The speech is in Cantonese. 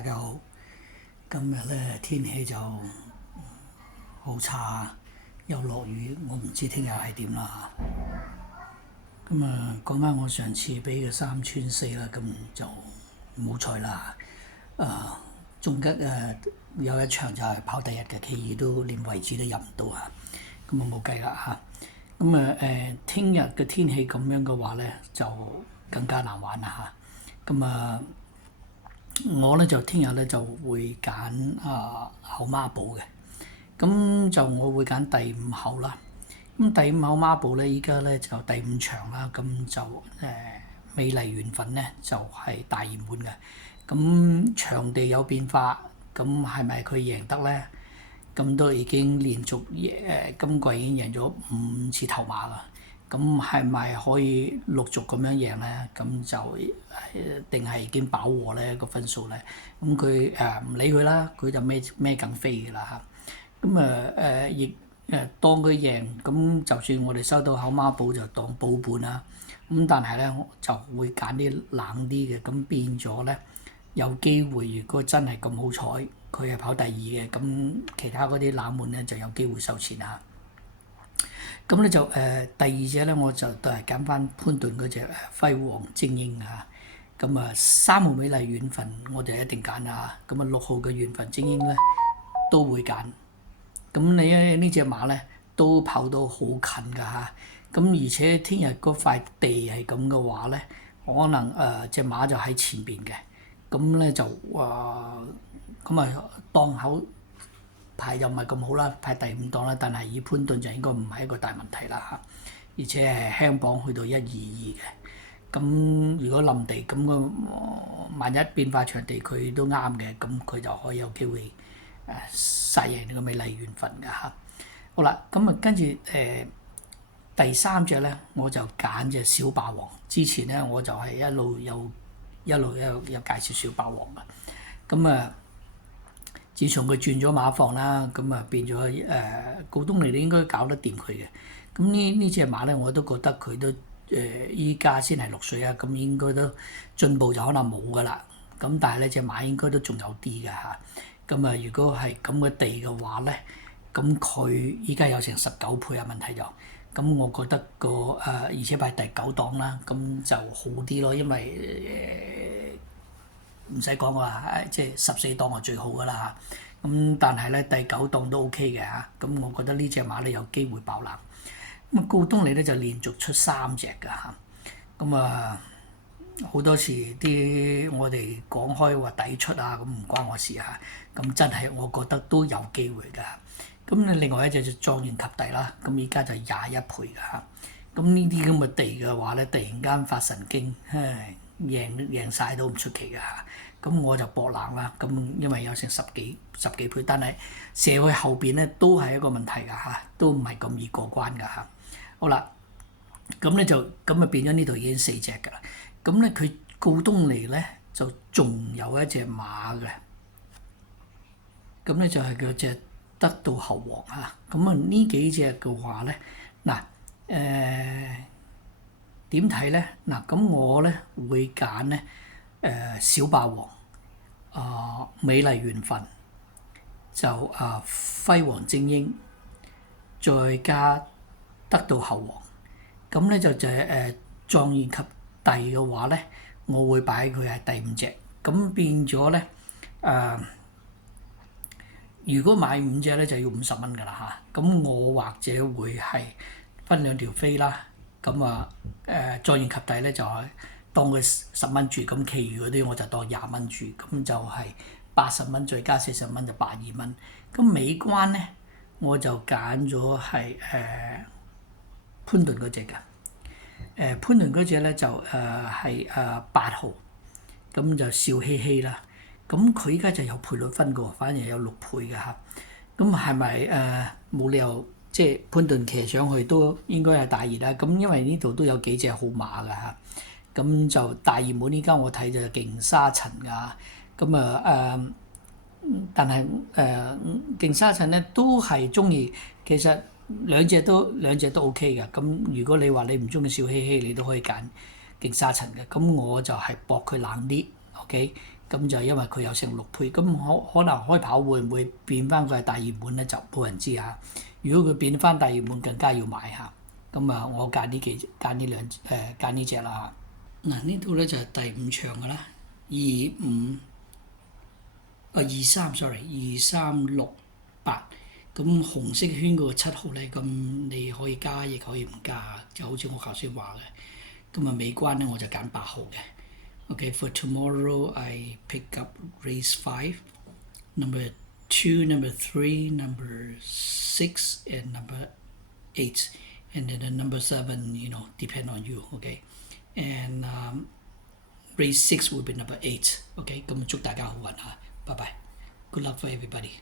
大家好。今日咧天氣就好差，又落雨，我唔知聽日係點啦。咁講翻我上次俾嘅3穿4啦，咁就冇彩啦。中吉有一場就係跑第一嘅，其餘都連位置都入唔到啊。咁冇計啦嚇。聽日嘅天氣咁樣嘅話咧，就更加難玩啦嚇。我咧就聽日咧就會揀後孖寶嘅，咁就我會揀第5後啦。咁第5後孖寶咧，依家咧就第5場啦，咁就美麗緣分咧就係大熱門嘅。咁場地有變化，咁係咪佢贏得咧？咁都已經連續今季已經贏咗5次頭馬啦。咁係咪可以陸續咁樣贏咧？咁就定係已經飽和咧個分數咧？咁佢唔理佢啦，佢就孭緊飛㗎啦嚇。咁亦當佢贏，咁就算我哋收到後孖寶就當保本啦。咁但係咧就會揀啲冷啲嘅，咁變咗咧有機會，如果真係咁好彩，佢係跑第2嘅，咁其他嗰啲冷門咧就有機會收錢啦。咁咧就第2隻咧，我就都係揀翻潘頓嗰隻輝煌精英嚇。咁3號美麗緣分我哋一定揀啦。咁6號嘅緣分精英咧都會揀。咁你呢隻馬咧都跑到好近㗎嚇。咁而且聽日嗰塊地係咁嘅話咧，可能隻馬就喺前邊嘅。咁咧就檔口排就唔係咁好啦，排第5檔啦，但係以潘頓就應該唔係一個大問題啦嚇，而且係輕磅去到122嘅。咁如果冧地咁萬一變化場地佢都啱嘅，咁佢就可以有機會殺贏呢個美麗緣分㗎嚇。好啦，咁跟住第3隻咧，我就揀隻小霸王。之前咧我就係一路有介紹小霸王嘅。咁自從佢轉咗馬房啦，咁變咗告東尼你應該搞得掂佢嘅。咁呢隻馬咧，我都覺得佢都依家先係6歲啊，咁應該都進步就可能冇㗎啦。咁但係呢隻馬應該都仲有啲㗎嚇。咁如果係咁嘅地嘅話咧，咁佢依家有成19倍啊，問題就咁，我覺得而且排第9檔啦，咁就好啲咯，因為唔使講話，即係14檔係最好㗎啦嚇。咁但係咧第9檔都 OK 嘅嚇。咁我覺得呢隻馬咧有機會爆冷。咁告東尼咧就連續出3隻㗎嚇。咁好多時啲我哋講開話抵出啊，咁唔關我事嚇。咁真係我覺得都有機會㗎。咁另外一隻就狀元及第啦，咁依家就21倍㗎嚇。咁呢啲咁嘅地嘅話咧，突然間發神經，贏晒都唔出奇㗎嚇。咁我就搏冷啦。咁因為有成十幾倍，但係射去後邊咧都係一個問題㗎嚇，都唔係咁易過關㗎嚇。好啦，咁咧就咁變咗呢度已經4隻㗎啦。咁咧佢告東尼咧就仲有一隻馬嘅，咁咧就係嗰隻得到猴王嚇。咁呢幾隻嘅話咧，嗱點睇咧？嗱咁我咧會揀咧小霸王、美麗緣分，就輝煌精英，再加得到猴王。咁咧就狀元及第嘅話咧，我會擺佢係第5隻。咁變咗咧如果買5隻咧就要50蚊㗎啦嚇。咁我或者會係分2條飛啦。咁狀元及第咧就係當佢10蚊注，咁其餘嗰啲我就當20蚊注，咁就係80蚊再加40蚊就82蚊。咁尾關咧我就揀咗係潘頓嗰隻嘅。潘頓嗰隻咧就係8號，咁就笑嘻嘻啦。咁佢依家就有賠率分㗎喎，反而有6倍㗎嚇。咁係咪冇理由即係潘頓騎上去都應該係大熱啦？咁因為呢度都有幾隻好馬㗎嚇。咁就大熱門依家我睇就勁沙塵㗎。咁但係勁沙塵咧都係中意，其實兩隻都 OK 嘅。咁如果你話你唔中意笑嘻嘻，你都可以揀勁沙塵嘅。咁我就係搏佢冷啲 ，OK。咁就因為佢有成6倍，咁可能開跑會唔會變翻佢係大熱門咧？就冇人知嚇。如果佢變翻大熱門，更加要買下。咁啊，我揀呢隻啦。嗱，呢度咧就係第5場噶啦，23，sorry，2368。咁紅色圈嗰個7號咧，咁你可以加亦可以唔加，就好似我頭先話嘅。咁啊，尾關咧我就揀8號嘅。Okay, for tomorrow I pick up race 5, number 2, number 3, number 6, and number 8. And then the number 7, depend on you, okay? And race 6 will be number 8, okay? 咁祝大家好運嚇，拜拜。Good luck for everybody.